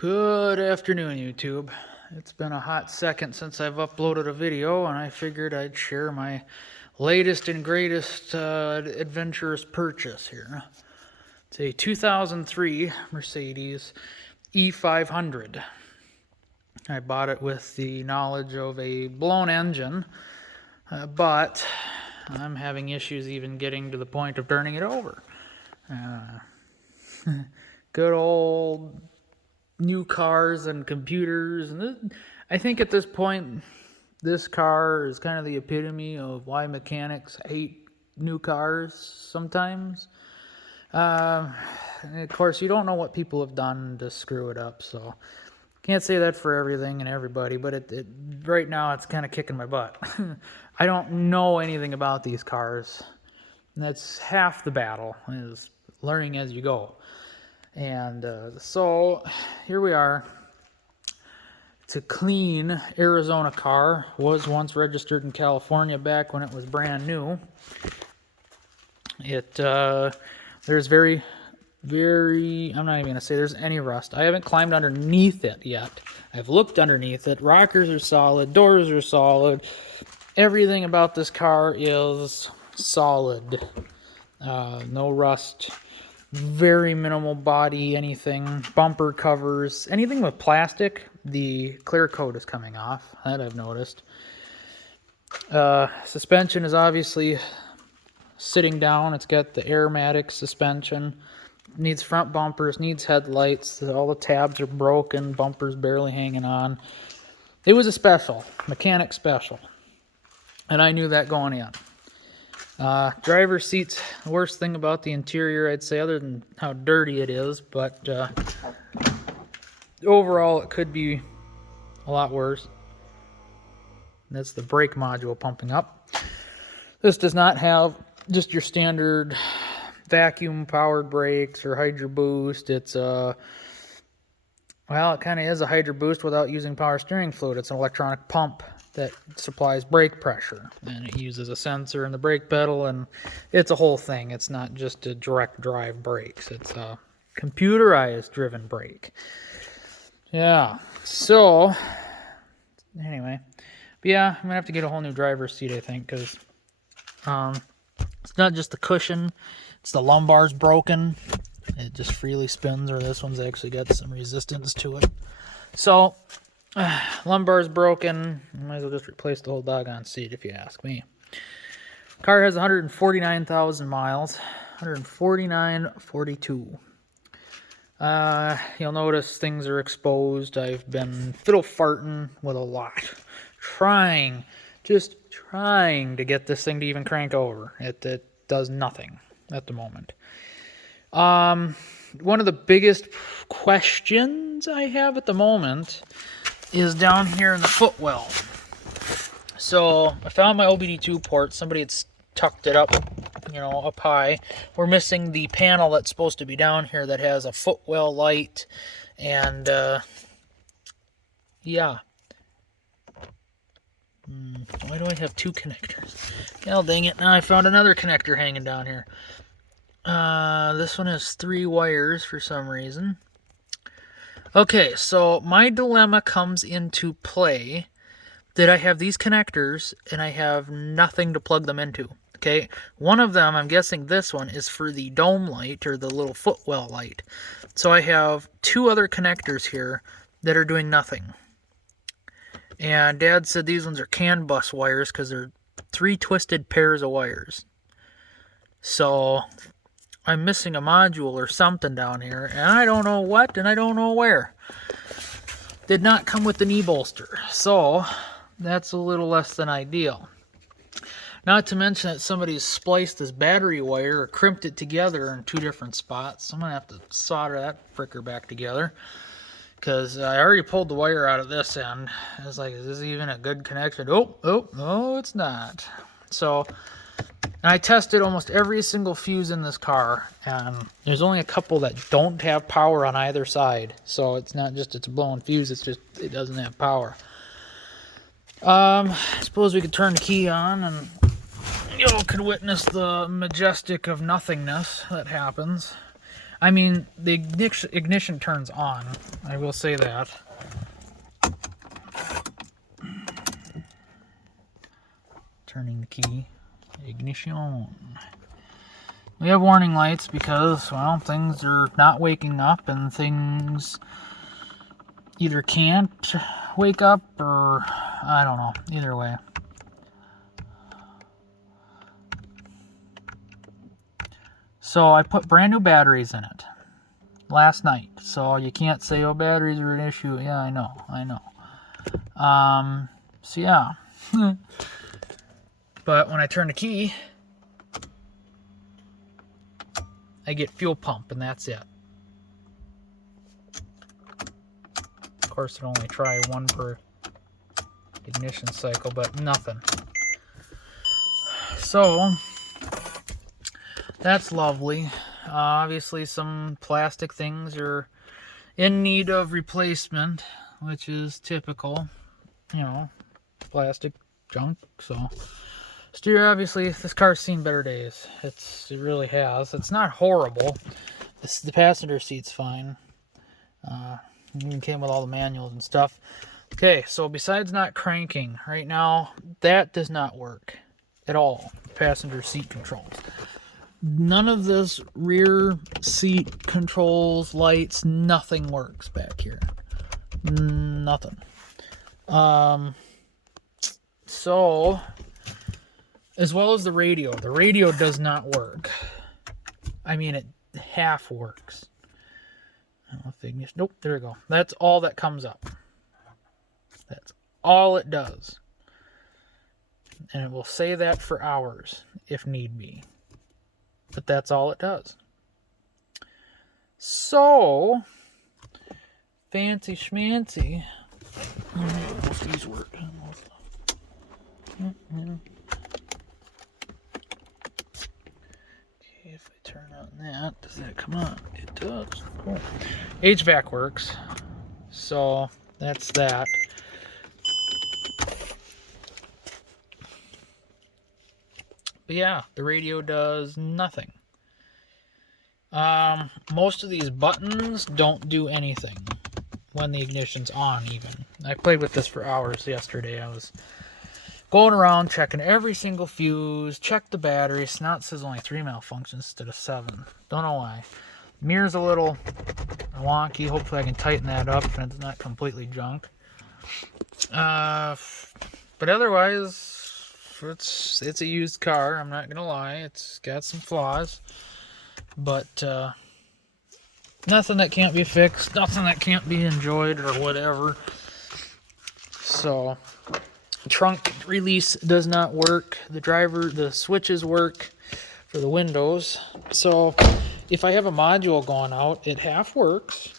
Good afternoon, YouTube. It's been a hot second since I've uploaded a video, and I figured I'd share my latest and greatest adventurous purchase here. It's a 2003 Mercedes E500. I bought it with the knowledge of a blown engine, but I'm having issues even getting to the point of turning it over. Good old new cars and computers, and I think at this point this car is kind of the epitome of why mechanics hate new cars sometimes. And of course, you don't know what people have done to screw it up, so can't say that for everything and everybody, but it right now it's kind of kicking my butt. I don't know anything about these cars, and that's half the battle, is learning as you go. And so here we are. It's a clean Arizona car. Was once registered in California back when it was brand new. There's very, I'm not even going to say there's any rust. I haven't climbed underneath it yet. I've looked underneath it. Rockers are solid. Doors are solid. Everything about this car is solid. No rust. Very minimal body, anything, bumper covers, anything with plastic, the clear coat is coming off, that I've noticed. Suspension is obviously sitting down. It's got the aromatic suspension, needs front bumpers, needs headlights, all the tabs are broken, bumpers barely hanging on. It was a special, mechanic special, and I knew that going in. Driver's seat's the worst thing about the interior, I'd say, other than how dirty it is, but overall it could be a lot worse. That's the brake module pumping up. This does not have just your standard vacuum powered brakes or Hydro Boost. It's well, it kind of is a Hydro Boost without using power steering fluid. It's an electronic pump that supplies brake pressure, and it uses a sensor in the brake pedal, and it's a whole thing. It's not just a direct drive brakes, it's a computerized driven brake. Yeah, so anyway, but yeah, I'm gonna have to get a whole new driver's seat, I think, because it's not just the cushion, it's the lumbar's broken. It just freely spins, or this one's actually got some resistance to it. So lumbar's broken. Might as well just replace the whole doggone seat, if you ask me. Car has 149,000 miles. 149.42. You'll notice things are exposed. I've been fiddle farting with a lot. Just trying to get this thing to even crank over. It does nothing at the moment. One of the biggest questions I have at the moment is down here in the footwell. So I found my OBD2 port. Somebody had tucked it up, up high. We're missing the panel that's supposed to be down here that has a footwell light, and yeah. Why do I have two connectors? Hell dang it, now I found another connector hanging down here. This one has 3 wires for some reason. Okay, so my dilemma comes into play that I have these connectors and I have nothing to plug them into. Okay, one of them, I'm guessing this one, is for the dome light or the little footwell light. So I have 2 other connectors here that are doing nothing. And Dad said these ones are CAN bus wires because they're 3 twisted pairs of wires. So I'm missing a module or something down here, and I don't know what, and I don't know where. Did not come with the knee bolster, so that's a little less than ideal. Not to mention that somebody's spliced this battery wire or crimped it together in 2 different spots. I'm going to have to solder that fricker back together, because I already pulled the wire out of this end. I was like, is this even a good connection? Oh, it's not. So, and I tested almost every single fuse in this car, and there's only a couple that don't have power on either side. So it's not just it's a blown fuse, it's just it doesn't have power. I suppose we could turn the key on and you all could witness the majestic of nothingness that happens. I mean, the ignition turns on. I will say that. Turning the key. Ignition. We have warning lights because, well, things are not waking up and things either can't wake up or, I don't know, either way. So I put brand new batteries in it last night. So you can't say, oh, batteries are an issue. Yeah, I know. So yeah. But when I turn the key, I get fuel pump, and that's it. Of course, it'll only try one per ignition cycle, but nothing. So, that's lovely. Obviously, some plastic things are in need of replacement, which is typical, you know, plastic junk. So, steer, obviously, this car's seen better days. It really has. It's not horrible. The passenger seat's fine. Even came with all the manuals and stuff. Okay, so besides not cranking, right now, that does not work at all. Passenger seat controls. None of this rear seat controls, lights, nothing works back here. Nothing. So, as well as the radio. The radio does not work. I mean, it half works. Nope, there we go. That's all that comes up. That's all it does. And it will say that for hours, if need be. But that's all it does. So, fancy schmancy. I don't know if these work. Okay, if I turn on that, does that come on? It does. Cool. HVAC works. So, that's that. But yeah, the radio does nothing. Most of these buttons don't do anything when the ignition's on even. I played with this for hours yesterday. I was going around checking every single fuse, checked the battery. Snout says only 3 malfunctions instead of 7. Don't know why. Mirror's a little wonky. Hopefully I can tighten that up and it's not completely junk. But otherwise, it's a used car. I'm not gonna lie. It's got some flaws, but nothing that can't be fixed. Nothing that can't be enjoyed or whatever. So, trunk release does not work. The switches work for the windows. So, if I have a module going out, it half works.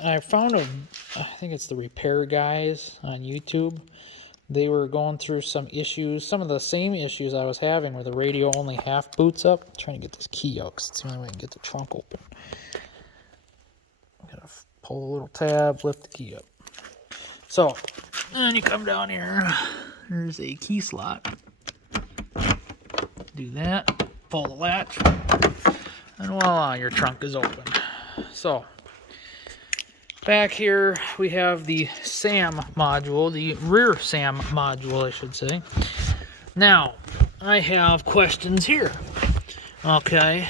I found I think it's the repair guys on YouTube. They were going through some issues, some of the same issues I was having where the radio only half boots up. I'm trying to get this key out because it's the only way I can get the trunk open. I'm going to pull the little tab, lift the key up. So, and you come down here. There's a key slot. Do that. Pull the latch. And voila, your trunk is open. So, back here we have the SAM module, the rear SAM module, I should say. Now, I have questions here. Okay.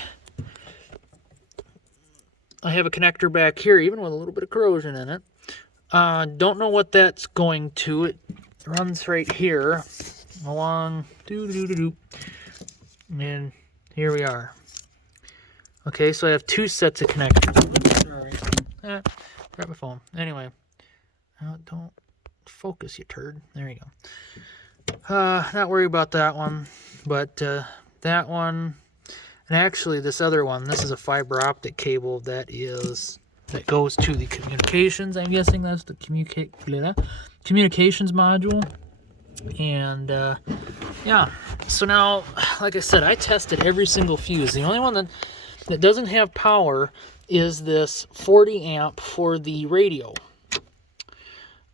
I have a connector back here, even with a little bit of corrosion in it. Don't know what that's going to. It runs right here along. And here we are. Okay, so I have 2 sets of connectors. Sorry. Grab my phone. Anyway. Don't focus, you turd. There you go. Not worry about that one. But that one. And actually, this other one. This is a fiber optic cable that goes to the communications. I'm guessing that's the communications module. And yeah. So now, like I said, I tested every single fuse. The only one that doesn't have power is this 40 amp for the radio.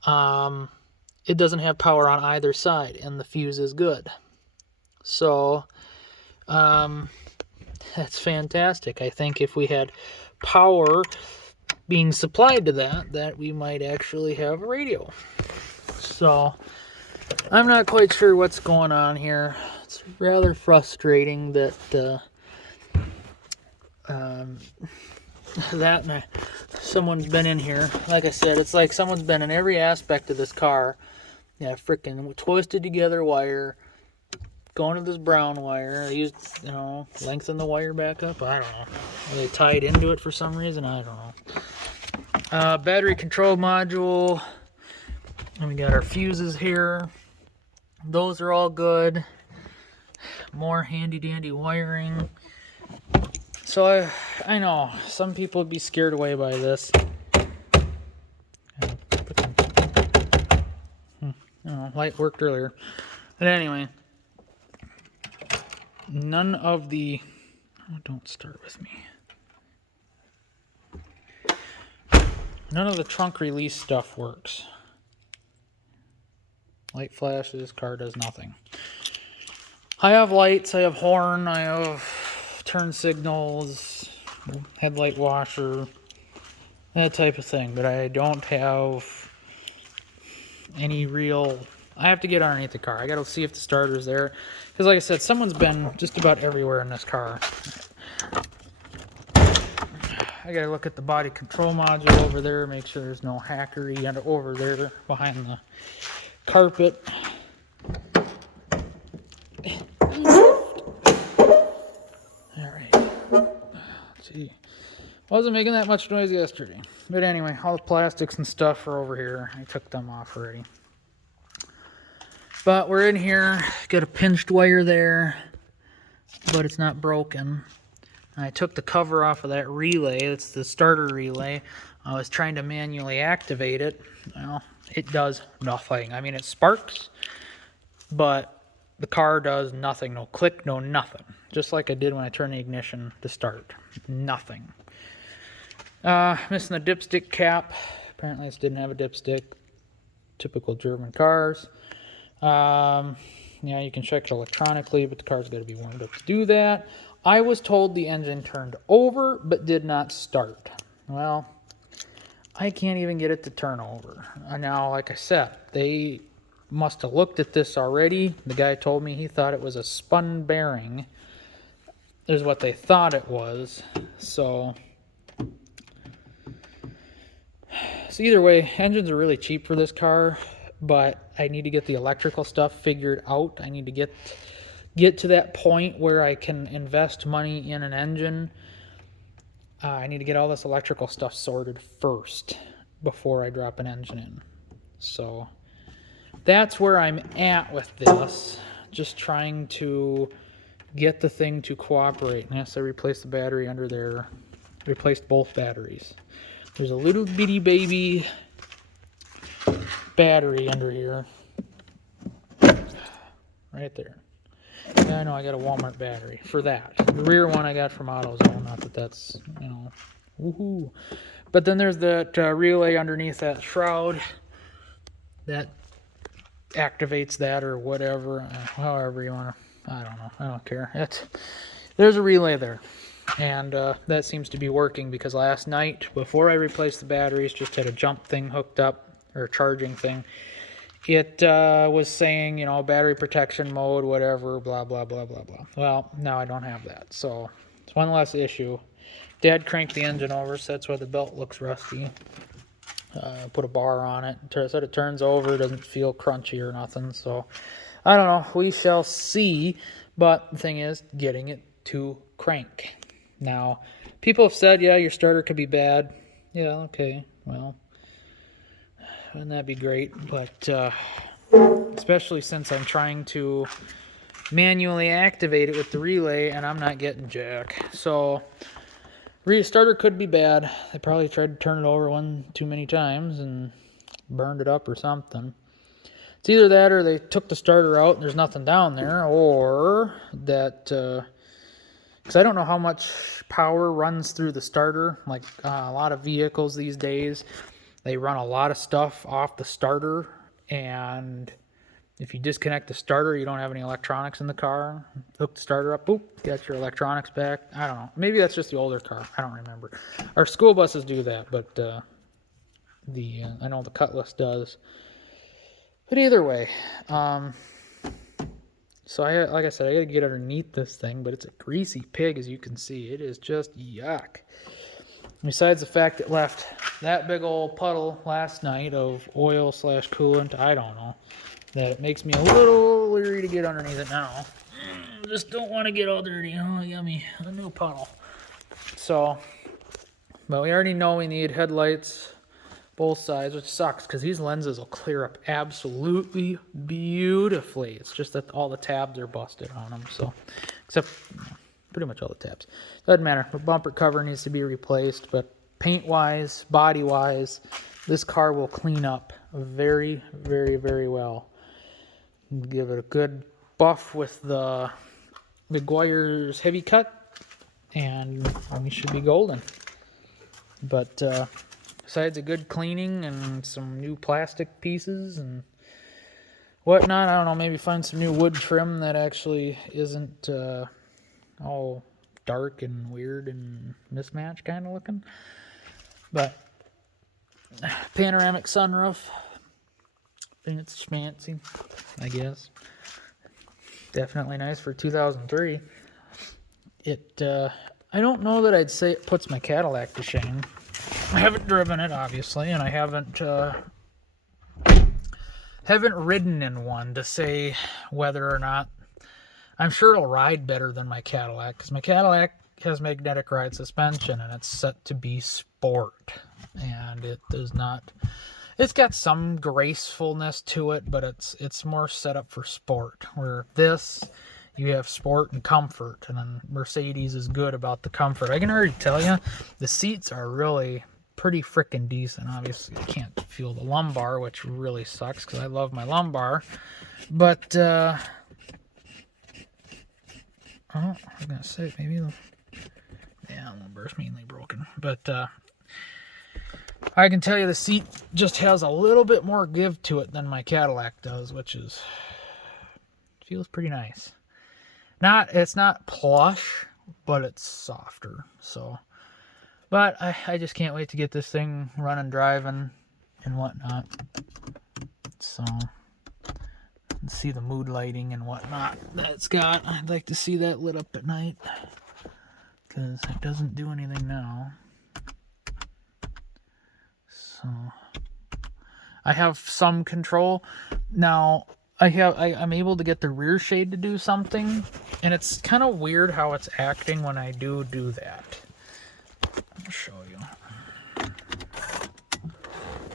It doesn't have power on either side, and the fuse is good. So, That's fantastic. I think if we had power being supplied to that we might actually have a radio. So I'm not quite sure what's going on here. It's rather frustrating that someone's been in here. Like I said, it's like someone's been in every aspect of this car. Yeah, freaking twisted together wire, going to this brown wire. They used, lengthen the wire back up. I don't know. They tied into it for some reason. I don't know. Battery control module. And we got our fuses here. Those are all good. More handy dandy wiring. So I know some people would be scared away by this. Light worked earlier. But anyway, none of the... Oh, don't start with me. None of the trunk release stuff works. Light flashes, car does nothing. I have lights, I have horn, I have turn signals, headlight washer, that type of thing. But I don't have any real... I have to get underneath the car. I got to see if the starter's there. Because like I said, someone's been just about everywhere in this car. I got to look at the body control module over there, make sure there's no hackery over there behind the carpet. Alright. Let's see. Wasn't making that much noise yesterday. But anyway, all the plastics and stuff are over here. I took them off already. But we're in here, got a pinched wire there, but it's not broken. I took the cover off of that relay, it's the starter relay. I was trying to manually activate it. Well, it does nothing. I mean, it sparks, but the car does nothing. No click, no nothing. Just like I did when I turned the ignition to start. Nothing. Missing the dipstick cap. Apparently this didn't have a dipstick. Typical German cars. Yeah, you can check it electronically, but the car's got to be warmed up to do that. I was told the engine turned over, but did not start. Well, I can't even get it to turn over. Now, like I said, they must have looked at this already. The guy told me he thought it was a spun bearing, is what they thought it was. So either way, engines are really cheap for this car. But I need to get the electrical stuff figured out. I need to get to that point where I can invest money in an engine. I need to get all this electrical stuff sorted first before I drop an engine in. So that's where I'm at with this. Just trying to get the thing to cooperate. And yes, I replaced the battery under there. Replaced both batteries. There's a little bitty baby battery under here. Right there. Yeah, I know I got a Walmart battery for that. The rear one I got from AutoZone. Not that that's, woohoo. But then there's that relay underneath that shroud that activates that or whatever. However you want to. I don't know. I don't care. There's a relay there. And that seems to be working because last night, before I replaced the batteries, just had a jump thing hooked up. Or charging thing. It was saying, battery protection mode, whatever, blah, blah, blah, blah, blah. Well, now I don't have that. So it's one less issue. Dad cranked the engine over, so that's why the belt looks rusty. Put a bar on it. Said it turns over, doesn't feel crunchy or nothing. So I don't know. We shall see. But the thing is, getting it to crank. Now, people have said, yeah, your starter could be bad. Yeah, okay, well. Wouldn't that be great? But especially since I'm trying to manually activate it with the relay and I'm not getting jack. So starter could be bad. They probably tried to turn it over one too many times and burned it up or something. It's either that or they took the starter out and there's nothing down there, or that because I don't know how much power runs through the starter. Like a lot of vehicles these days, they run a lot of stuff off the starter, and If you disconnect the starter, you don't have any electronics in the car. Hook the starter up, boop, got your electronics back. I don't know. Maybe that's just the older car. I don't remember. Our school buses do that, but I know the Cutlass does. But either way, so like I said, I got to get underneath this thing, but it's a greasy pig, as you can see. It is just yuck. Besides the fact it left that big old puddle last night of oil / coolant, I don't know, that it makes me a little leery to get underneath it now. Just don't want to get all dirty. Oh, yummy, a new puddle. So, but we already know we need headlights, both sides, which sucks because these lenses will clear up absolutely beautifully. It's just that all the tabs are busted on them. So, except pretty much all the tabs. Doesn't matter. The bumper cover needs to be replaced, but paint-wise, body-wise, this car will clean up very, very, very well. Give it a good buff with the Meguiar's heavy cut, and we should be golden. But besides a good cleaning and some new plastic pieces and whatnot, I don't know, maybe find some new wood trim that actually isn't all dark and weird and mismatched kind of looking. But panoramic sunroof, I think it's schmancy, I guess. Definitely nice for 2003. I don't know that I'd say it puts my Cadillac to shame. I haven't driven it, obviously, and I haven't ridden in one to say whether or not. I'm sure it'll ride better than my Cadillac, because my Cadillac has magnetic ride suspension, and it's set to be sport. And it does not... It's got some gracefulness to it, but it's more set up for sport. Where this, you have sport and comfort, and then Mercedes is good about the comfort. I can already tell you, the seats are really pretty freaking decent. Obviously, I can't feel the lumbar, which really sucks, because I love my lumbar. But... I was going to say, maybe the lumbar's mainly broken. But I can tell you the seat just has a little bit more give to it than my Cadillac does, which feels pretty nice. It's not plush, but it's softer. So, but I just can't wait to get this thing running, driving, and whatnot. So... see the mood lighting and whatnot that it's got. I'd like to see that lit up at night, because it doesn't do anything now. So I have some control now. I'm able to get the rear shade to do something, and it's kind of weird how it's acting when I do that. I'll show you.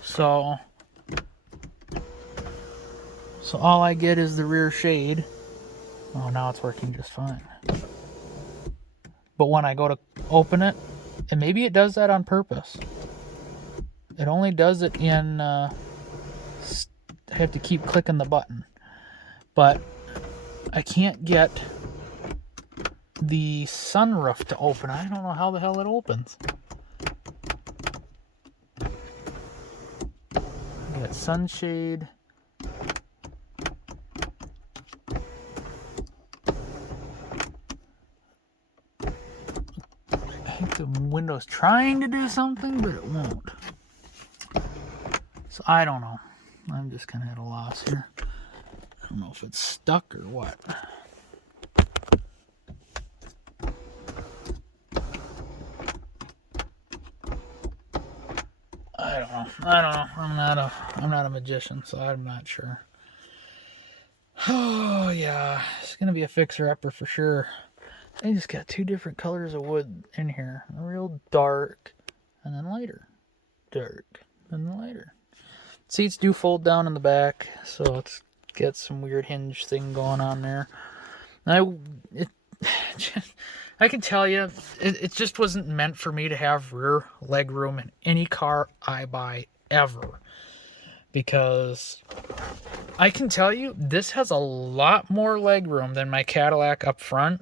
So all I get is the rear shade. Oh, now it's working just fine. But when I go to open it, and maybe it does that on purpose. It only does it in... I have to keep clicking the button. But I can't get the sunroof to open. I don't know how the hell it opens. I got sunshade... the window's trying to do something, but it won't. So I don't know. I'm just kind of at a loss here. I don't know if it's stuck or what. I don't know. I'm not a magician, so I'm not sure. Oh yeah, it's gonna be a fixer-upper for sure. I just got two different colors of wood in here. A real dark and then lighter. Dark and then lighter. Seats do fold down in the back, so it's got some weird hinge thing going on there. I can tell you, it just wasn't meant for me to have rear leg room in any car I buy ever. Because I can tell you, this has a lot more leg room than my Cadillac up front.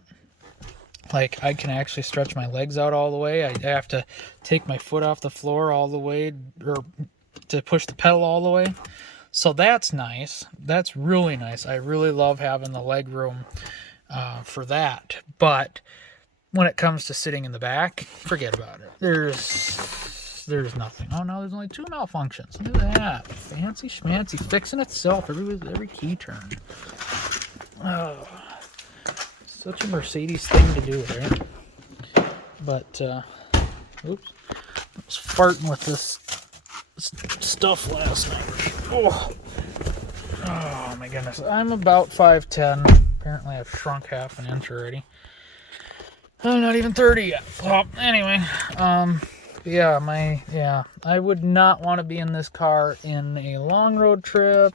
Like, I can actually stretch my legs out all the way. I have to take my foot off the floor all the way, or to push the pedal all the way. So that's nice. That's really nice. I really love having the leg room for that. But when it comes to sitting in the back, forget about it. There's nothing. Oh no, there's only 2 malfunctions. Look at that. Fancy schmancy. Fixing itself every key turn. Oh, such a Mercedes thing to do, right? But, oops. I was farting with this stuff last night. Oh my goodness. I'm about 5'10". Apparently I've shrunk half an inch already. I'm not even 30 yet. Well, anyway, I would not want to be in this car in a long road trip.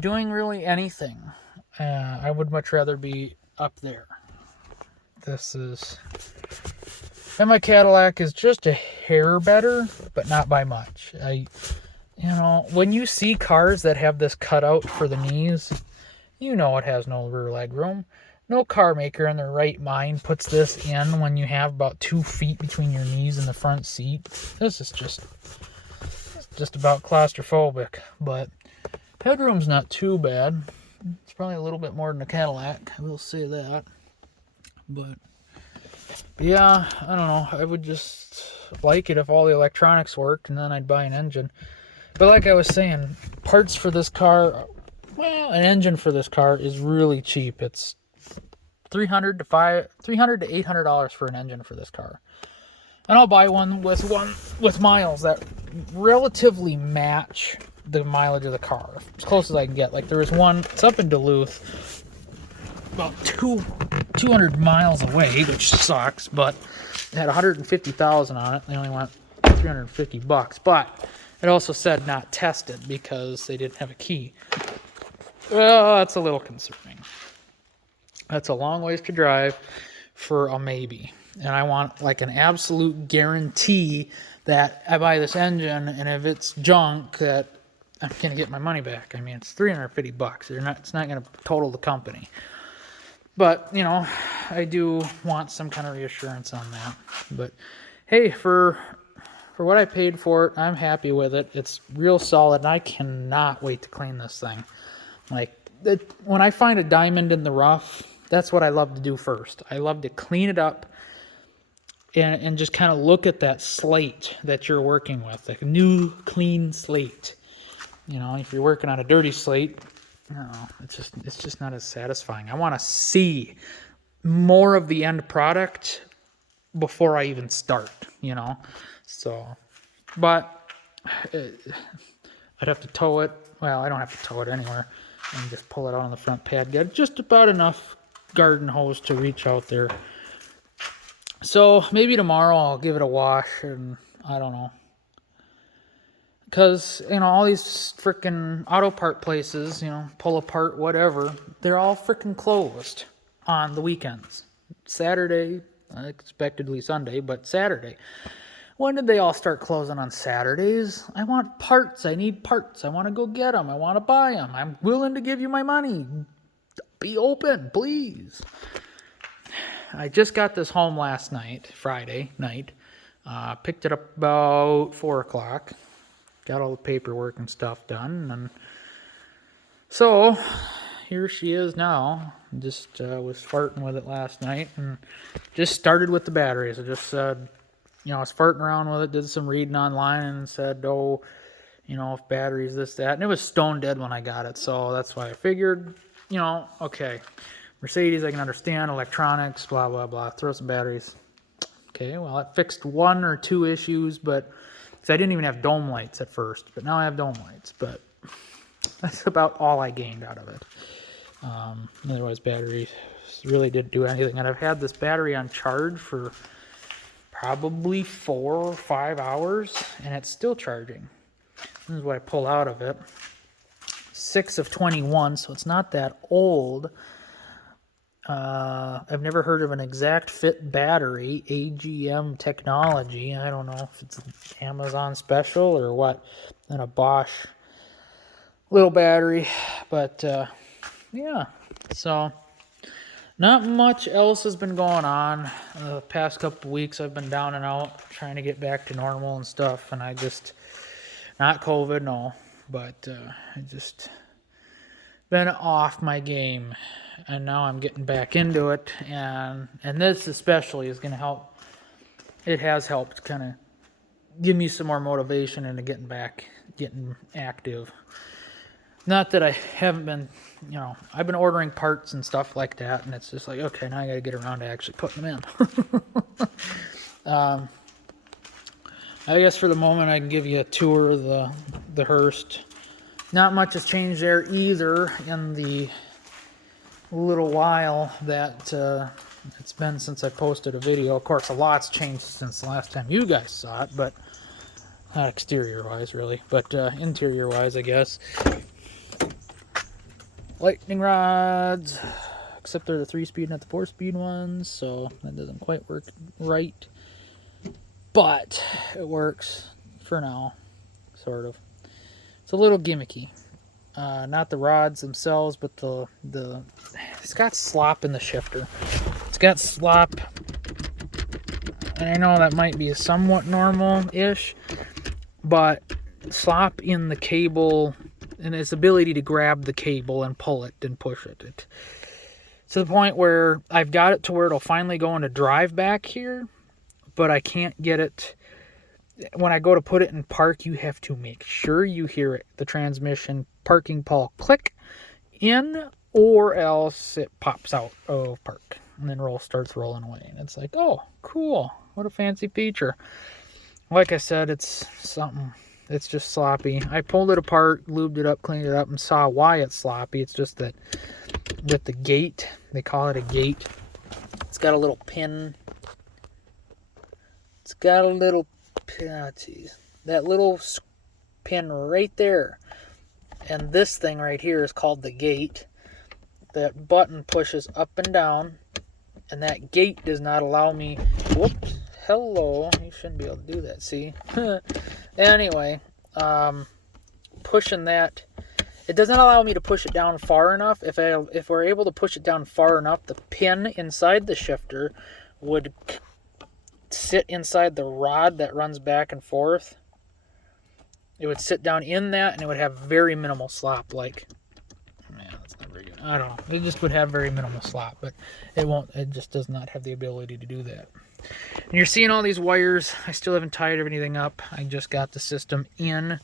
Doing really anything. I would much rather be up there. And my Cadillac is just a hair better, but not by much. When you see cars that have this cutout for the knees, you know it has no rear leg room. No car maker in their right mind puts this in when you have about 2 feet between your knees and the front seat. This is just about claustrophobic, but headroom's not too bad. It's probably a little bit more than a Cadillac, I will say that. But yeah, I don't know. I would just like it if all the electronics worked, and then I'd buy an engine. But like I was saying, parts for this car, an engine for this car is really cheap. It's $300 to $800 for an engine for this car. And I'll buy one with miles that relatively match the mileage of the car, as close as I can get. Like there was one, it's up in Duluth, about 200 miles away, which sucks, but it had 150,000 on it. They only want $350, but it also said not tested because they didn't have a key. Well, that's a little concerning. That's a long ways to drive for a maybe. And I want like an absolute guarantee that I buy this engine, and if it's junk, that I'm going to get my money back. I mean, it's $350. It's not going to total the company. But, I do want some kind of reassurance on that. But, hey, for what I paid for it, I'm happy with it. It's real solid, and I cannot wait to clean this thing. When I find a diamond in the rough, that's what I love to do first. I love to clean it up and just kind of look at that slate that you're working with, like a new, clean slate. If you're working on a dirty slate, it's just not as satisfying. I want to see more of the end product before I even start, So, but I'd have to tow it. Well, I don't have to tow it anywhere. And just pull it out on the front pad. Get just about enough garden hose to reach out there. So maybe tomorrow I'll give it a wash, and I don't know. Because, all these freaking auto part places, pull apart, whatever, they're all freaking closed on the weekends. Saturday, unexpectedly Sunday, but Saturday. When did they all start closing on Saturdays? I want parts. I need parts. I want to go get them. I want to buy them. I'm willing to give you my money. Be open, please. I just got this home last night, Friday night. Picked it up about 4 o'clock. Got all the paperwork and stuff done. And so here she is now. Just was farting with it last night and just started with the batteries. I just said, I was farting around with it, did some reading online and said, if batteries, this, that. And it was stone dead when I got it. So that's why I figured, okay, Mercedes, I can understand, electronics, blah, blah, blah, throw some batteries. Okay, well, it fixed 1 or 2 issues, but because I didn't even have dome lights at first, but now I have dome lights. But that's about all I gained out of it. Otherwise, batteries really didn't do anything. And I've had this battery on charge for probably 4 or 5 hours, and it's still charging. This is what I pull out of it. 6 of 21, so it's not that old. I've never heard of an exact fit battery, AGM technology. I don't know if it's an Amazon special or what, and a Bosch little battery. But yeah, so not much else has been going on. The past couple weeks I've been down and out trying to get back to normal and stuff, and I just Not COVID, no, but I just been off my game, and now I'm getting back into it, and this especially is going to help. It has helped kind of give me some more motivation into getting active. Not that I haven't been, I've been ordering parts and stuff like that, and it's just like, okay, now I got to get around to actually putting them in. I guess for the moment I can give you a tour of the Hearst. Not much has changed there either in the little while that it's been since I posted a video. Of course, a lot's changed since the last time you guys saw it, but not exterior-wise, really, but interior-wise, I guess. Lightning rods, except they're the 3-speed, not the 4-speed ones, so that doesn't quite work right. But it works for now, sort of. It's a little gimmicky. Not the rods themselves, but it's got slop in the shifter. It's got slop, and I know that might be somewhat normal-ish, but slop in the cable and its ability to grab the cable and pull it and push it. To the point where I've got it to where it'll finally go into drive back here, but I can't get it. When I go to put it in park, you have to make sure you hear it, the transmission parking pawl click in, or else it pops out of park and then starts rolling away. And it's like, oh, cool. What a fancy feature. Like I said, it's something. It's just sloppy. I pulled it apart, lubed it up, cleaned it up, and saw why it's sloppy. It's just that with the gate, they call it a gate. It's got a little pin. It's got a little that little pin right there. And this thing right here is called the gate. That button pushes up and down, and that gate does not allow me. Whoops. Hello. You shouldn't be able to do that, see? Anyway, pushing that, it doesn't allow me to push it down far enough. If we're able to push it down far enough, the pin inside the shifter would sit inside the rod that runs back and forth. It would sit down in that, and it would have very minimal slop. Like, man, that's not very good. I don't know. It just would have very minimal slop, but it won't. It just does not have the ability to do that. And you're seeing all these wires. I still haven't tied everything up. I just got the system in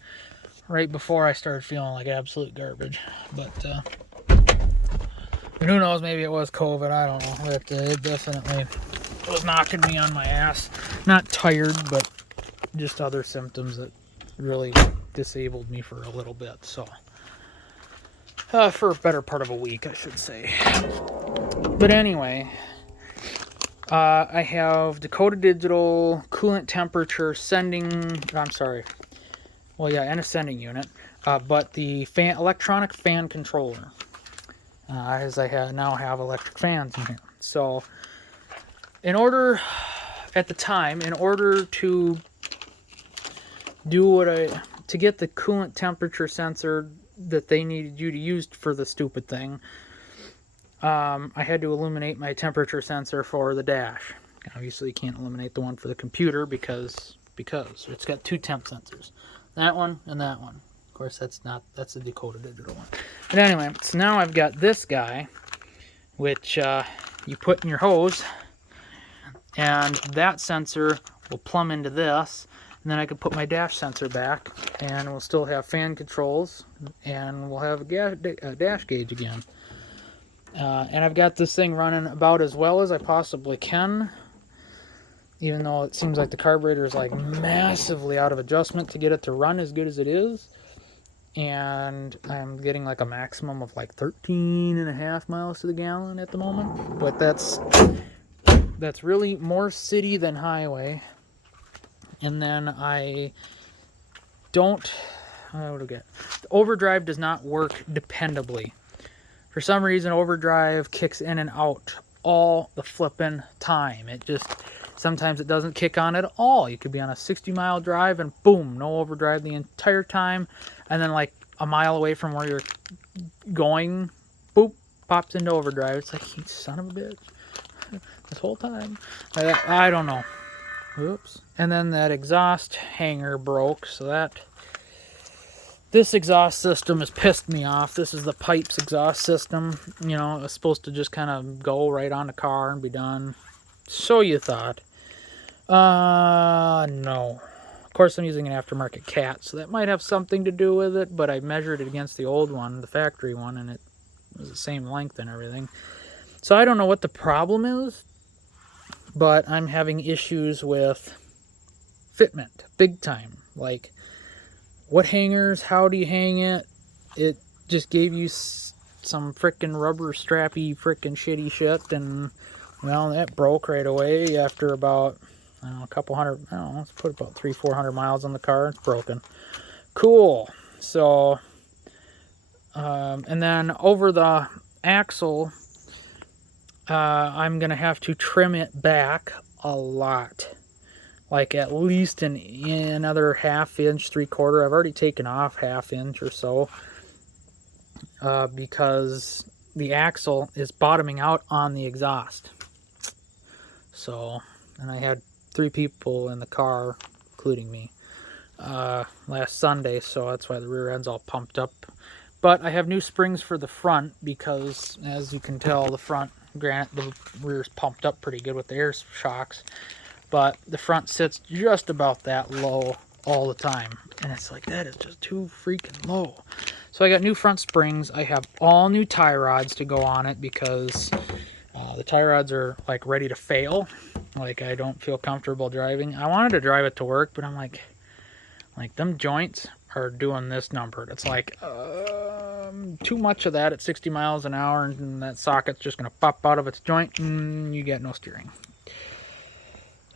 right before I started feeling like absolute garbage. But who knows? Maybe it was COVID. I don't know. But it definitely was knocking me on my ass. Not tired, but just other symptoms that really disabled me for a little bit. So for a better part of a week, I should say. But anyway, I have Dakota Digital coolant temperature sending. I'm sorry. Well, yeah, and a sending unit, but the electronic fan controller, as I now have electric fans in here. So, in order to do to get the coolant temperature sensor that they needed you to use for the stupid thing, I had to eliminate my temperature sensor for the dash. Obviously, you can't eliminate the one for the computer because it's got two temp sensors. That one and that one. Of course, that's the Dakota Digital one. But anyway, so now I've got this guy, which you put in your hose, and that sensor will plumb into this, and then I can put my dash sensor back, and we'll still have fan controls, and we'll have a dash gauge again. And I've got this thing running about as well as I possibly can, even though it seems like the carburetor is like massively out of adjustment to get it to run as good as it is. And I'm getting like a maximum of like 13.5 miles to the gallon at the moment. But that's really more city than highway. And then I don't, what do we get? The overdrive does not work dependably. For some reason, overdrive kicks in and out all the flippin' time. Sometimes it doesn't kick on at all. You could be on a 60-mile drive and boom, no overdrive the entire time. And then like a mile away from where you're going, boop, pops into overdrive. It's like, you son of a bitch. This whole time. I don't know. Oops. And then that exhaust hanger broke, so that This exhaust system has pissed me off. This is the pipes exhaust system. You know, it's supposed to just kind of go right on the car and be done. So you thought. No. Of course, I'm using an aftermarket cat, so that might have something to do with it, but I measured it against the old one, the factory one, and it was the same length and everything. So I don't know what the problem is, but I'm having issues with fitment, big time. Like, what hangers, how do you hang it? It just gave you some frickin' rubber strappy frickin' shitty shit, and, well, that broke right away after about, I don't know, a couple hundred, I don't know, let's put about 300-400 miles on the car. It's broken. Cool. So, and then over the axle, I'm going to have to trim it back a lot. Like at least another ½ inch, 3/4. I've already taken off ½ inch or so. Because the axle is bottoming out on the exhaust. So, and I had 3 people in the car, including me, last Sunday, so that's why the rear end's all pumped up. But I have new springs for the front because, as you can tell, the front, granted, the rear's pumped up pretty good with the air shocks, but the front sits just about that low all the time. And it's like, that is just too freaking low. So I got new front springs. I have all new tie rods to go on it because the tie rods are like ready to fail. Like, I don't feel comfortable driving. I wanted to drive it to work, but I'm like them joints are doing this number. It's like too much of that at 60 miles an hour, and that socket's just gonna pop out of its joint, and you get no steering.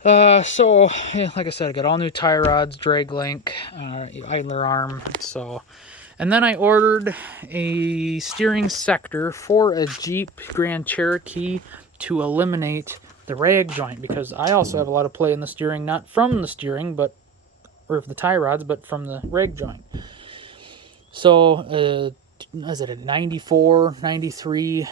So, yeah, like I said, I got all new tie rods, drag link, idler arm. So, and then I ordered a steering sector for a Jeep Grand Cherokee to eliminate the rag joint, because I also have a lot of play in the steering, not from the steering, but, or the tie rods, but from the rag joint. So, is it a 94, 93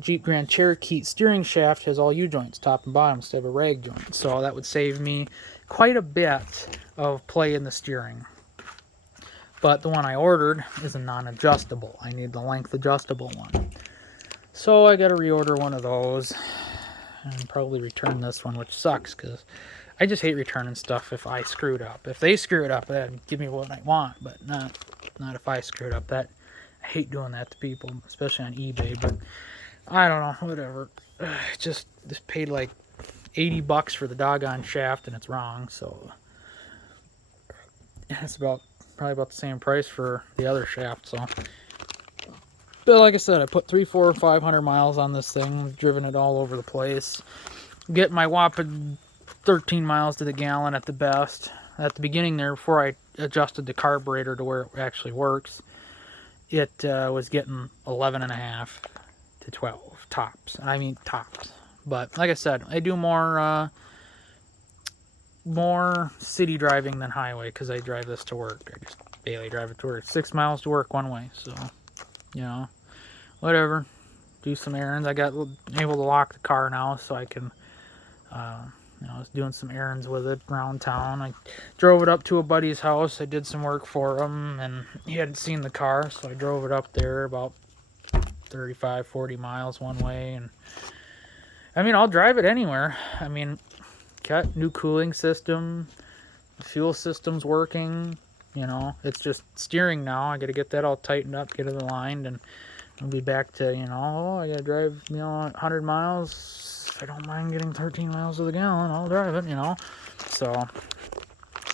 Jeep Grand Cherokee steering shaft has all U-joints, top and bottom, instead of a rag joint. So that would save me quite a bit of play in the steering. But the one I ordered is a non-adjustable. I need the length adjustable one. So I got to reorder one of those and probably return this one, which sucks because I just hate returning stuff if I screwed up. If they screw it up, that'd give me what I want, but not if I screwed up. I hate doing that to people, especially on eBay, but I don't know, whatever. Just paid like $80 for the doggone shaft, and it's wrong, so it's probably about the same price for the other shaft. So, but like I said, I put 300, 400, 500 miles on this thing, driven it all over the place, get my whopping 13 miles to the gallon at the best. At the beginning there, before I adjusted the carburetor to where it actually works, it was getting 11.5 to 12 tops. I mean tops. But like I said, I do more city driving than highway because I drive this to work. I just daily drive it to work. 6 miles to work one way. So, you know, whatever. Do some errands. I got able to lock the car now, so I can, I was doing some errands with it around town. I drove it up to a buddy's house. I did some work for him, and he hadn't seen the car, so I drove it up there about 35, 40 miles one way. And I mean, I'll drive it anywhere. I mean, got new cooling system, the fuel system's working, you know, it's just steering now. I got to get that all tightened up, get it aligned, and I'll be back to, you know, I got to drive, 100 miles. If I don't mind getting 13 miles to the gallon, I'll drive it, you know. So,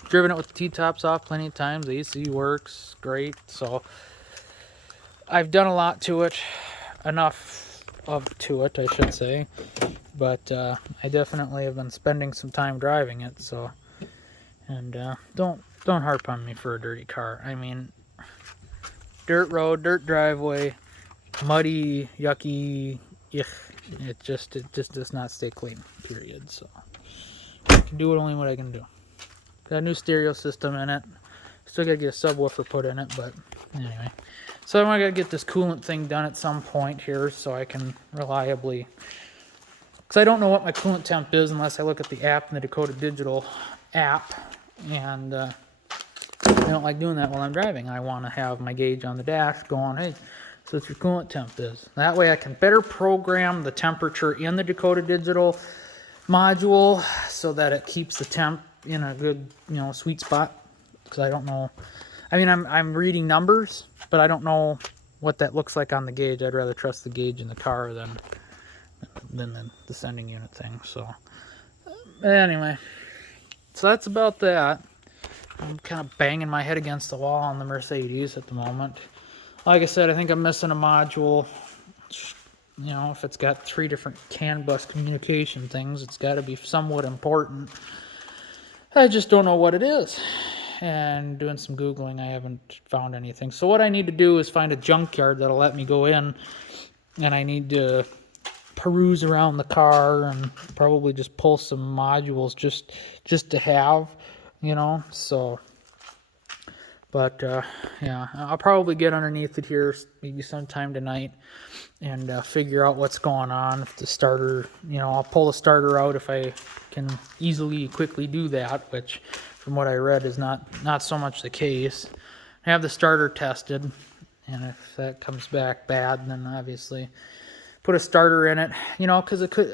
driven it with the T-tops off plenty of times. The AC works great. So, I've done a lot to it. Enough to it, I should say. But I definitely have been spending some time driving it. So, and don't harp on me for a dirty car. I mean, dirt road, dirt driveway, muddy, yucky, it just does not stay clean, period. So I can do only what I can do. Got a new stereo system in it. Still gotta get a subwoofer put in it, but anyway. So I gotta get this coolant thing done at some point here so I can reliably, because I don't know what my coolant temp is unless I look at the app in the Dakota Digital app, and I don't like doing that while I'm driving. I want to have my gauge on the dash going, hey, so what your coolant temp is. That way I can better program the temperature in the Dakota Digital module so that it keeps the temp in a good, sweet spot. Because I don't know. I mean, I'm reading numbers, but I don't know what that looks like on the gauge. I'd rather trust the gauge in the car than the sending unit thing. So anyway, so that's about that. I'm kind of banging my head against the wall on the Mercedes at the moment. Like I said, I think I'm missing a module. If it's got 3 different CAN bus communication things, it's got to be somewhat important. I just don't know what it is. And doing some Googling, I haven't found anything. So what I need to do is find a junkyard that'll let me go in, and I need to peruse around the car and probably just pull some modules just to have, so. But yeah, I'll probably get underneath it here maybe sometime tonight and figure out what's going on. If the starter, I'll pull the starter out if I can quickly do that, which from what I read is not so much the case. Have the starter tested, and if that comes back bad, then obviously put a starter in it, because it could.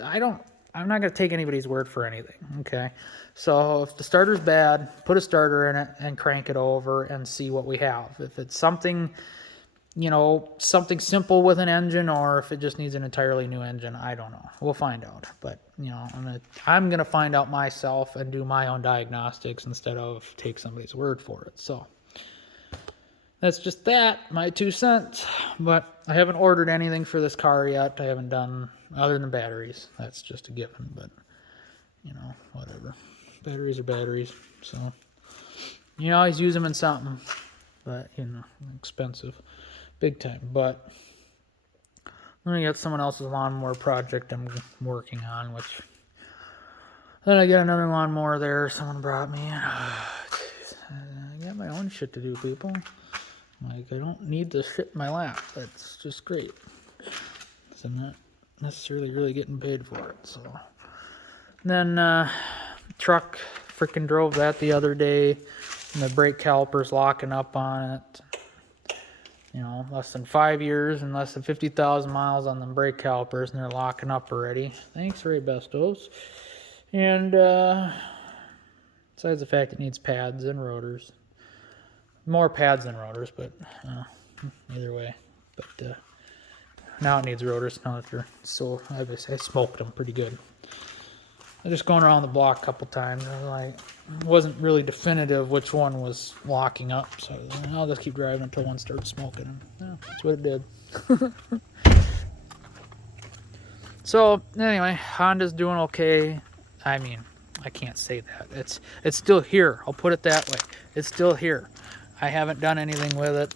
I'm not going to take anybody's word for anything, okay? So if the starter's bad, put a starter in it and crank it over and see what we have. If it's something, something simple with an engine, or if it just needs an entirely new engine, I don't know. We'll find out. But, I'm gonna find out myself and do my own diagnostics instead of take somebody's word for it. So that's just that, my 2 cents. But I haven't ordered anything for this car yet. I haven't done, other than batteries. That's just a given, but, whatever. Batteries are batteries, so you always use them in something, but, expensive, big time. But then I got someone else's lawnmower project I'm working on, which, then I got another lawnmower there someone brought me. I got my own shit to do, people. Like, I don't need this shit in my lap. That's just great. So I'm not necessarily really getting paid for it. So then truck freaking drove that the other day, and the brake caliper's locking up on it. Less than 5 years and less than 50,000 miles on the brake calipers, and they're locking up already. Thanks, Ray Bestos. And besides the fact it needs pads and rotors. More pads than rotors, but either way. But now it needs rotors. Now that they're I smoked them pretty good. I was just going around the block a couple times. I wasn't really definitive which one was locking up, so I'll just keep driving until one starts smoking. And yeah, that's what it did. So anyway, Honda's doing okay. I mean, I can't say that. It's still here. I'll put it that way. It's still here. I haven't done anything with it.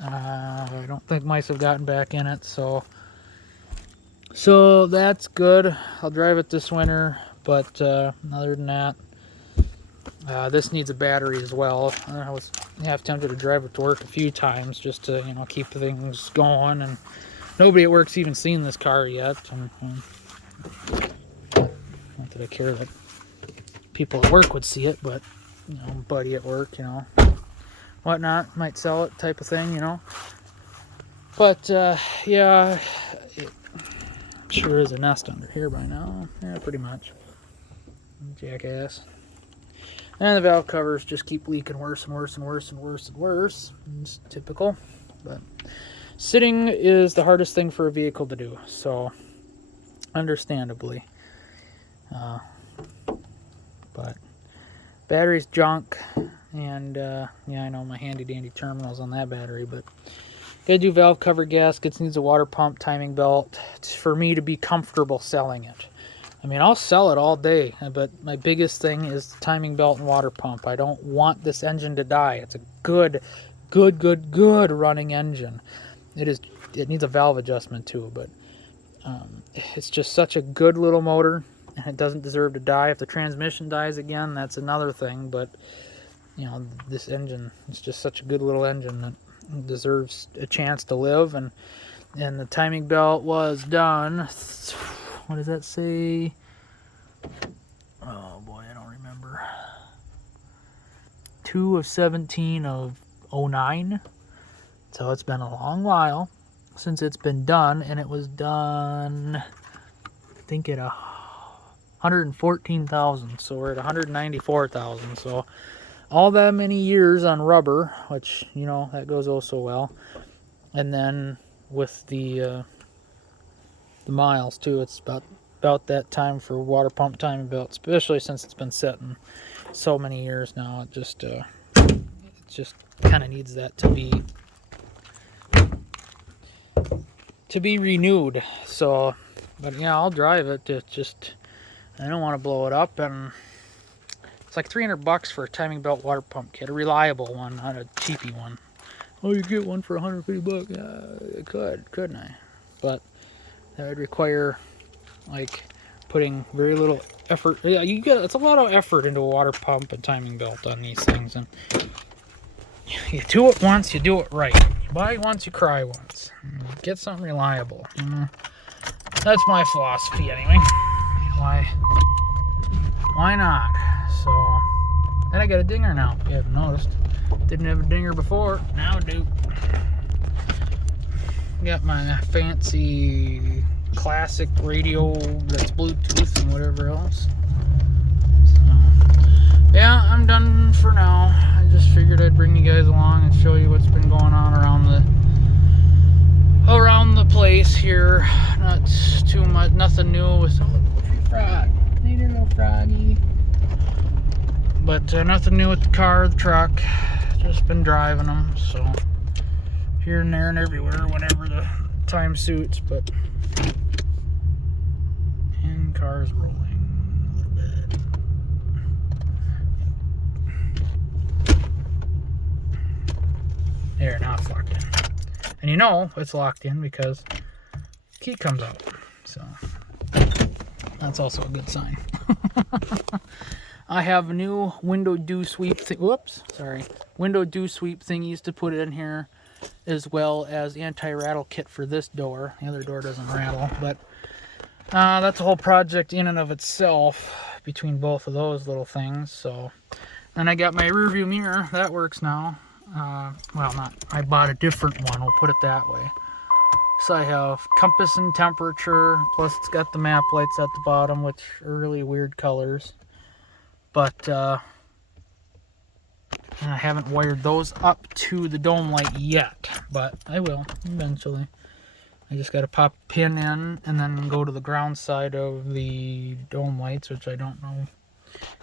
I don't think mice have gotten back in it, so that's good. I'll drive it this winter, but other than that, this needs a battery as well. I was half tempted to drive it to work a few times just to keep things going, and nobody at work's even seen this car yet. And not that I care that people at work would see it, but buddy at work, whatnot, might sell it type of thing, But yeah, it sure is a nest under here by now. Yeah, pretty much. Jackass. And the valve covers just keep leaking worse and worse and worse and worse and worse. It's typical. But sitting is the hardest thing for a vehicle to do, so understandably. But battery's junk, and yeah, I know my handy dandy terminals on that battery, but gotta do valve cover gaskets, needs a water pump, timing belt. It's for me to be comfortable selling it. I mean, I'll sell it all day, but my biggest thing is the timing belt and water pump. I don't want this engine to die. It's a good running engine. It needs a valve adjustment too, but it's just such a good little motor, and it doesn't deserve to die. If the transmission dies again, that's another thing, but this engine, it's just such a good little engine that deserves a chance to live. And the timing belt was done, what does that say? Oh boy, I don't remember. 2 of 17 of 09. So it's been a long while since it's been done, and it was done, I think, at 114,000. So we're at 194,000. So all that many years on rubber, which, you know, that goes oh so well. And then with the miles too, it's about that time for water pump timing belt, especially since it's been setting so many years now. It just kind of needs that to be renewed. So, but yeah, I'll drive it. It just, I don't want to blow it up, and it's like $300 for a timing belt water pump kit, a reliable one, not a cheapy one. Oh, you get one for $150? Yeah, I couldn't I? But that would require like putting very little effort. Yeah, it's a lot of effort into a water pump and timing belt on these things, and you do it once, you do it right. You buy once, you cry once. Get something reliable. You know? That's my philosophy anyway. Why not? So, and I got a dinger now, if you haven't noticed. Didn't have a dinger before, now I do. Got my fancy classic radio that's Bluetooth and whatever else. So, yeah, I'm done for now. I just figured I'd bring you guys along and show you what's been going on around the place here. Not too much, nothing new with frog. Hey there, little froggy. But nothing new with the car, the truck. Just been driving them, so here and there and everywhere whenever the time suits. But and cars rolling a little bit. There, now it's locked in. And you know it's locked in because the key comes out. So that's also a good sign. I have a new window dew sweep window dew sweep thingies to put in here, as well as anti-rattle kit for this door. The other door doesn't rattle, but that's a whole project in and of itself between both of those little things. So then I got my rear view mirror that works now. Well, not, I bought a different one, we'll put it that way. So I have compass and temperature, plus it's got the map lights at the bottom, which are really weird colors. But I haven't wired those up to the dome light yet, but I will eventually. I just got to pop a pin in and then go to the ground side of the dome lights, which I don't know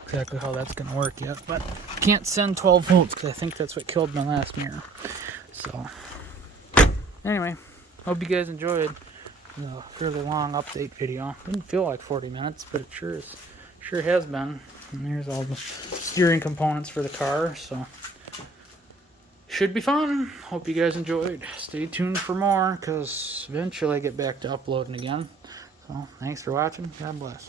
exactly how that's going to work yet. But can't send 12 volts because I think that's what killed my last mirror. So anyway, hope you guys enjoyed the fairly long update video. Didn't feel like 40 minutes, but it sure has been. And there's all the steering components for the car, so should be fun. Hope you guys enjoyed. Stay tuned for more, because eventually I get back to uploading again. So thanks for watching. God bless.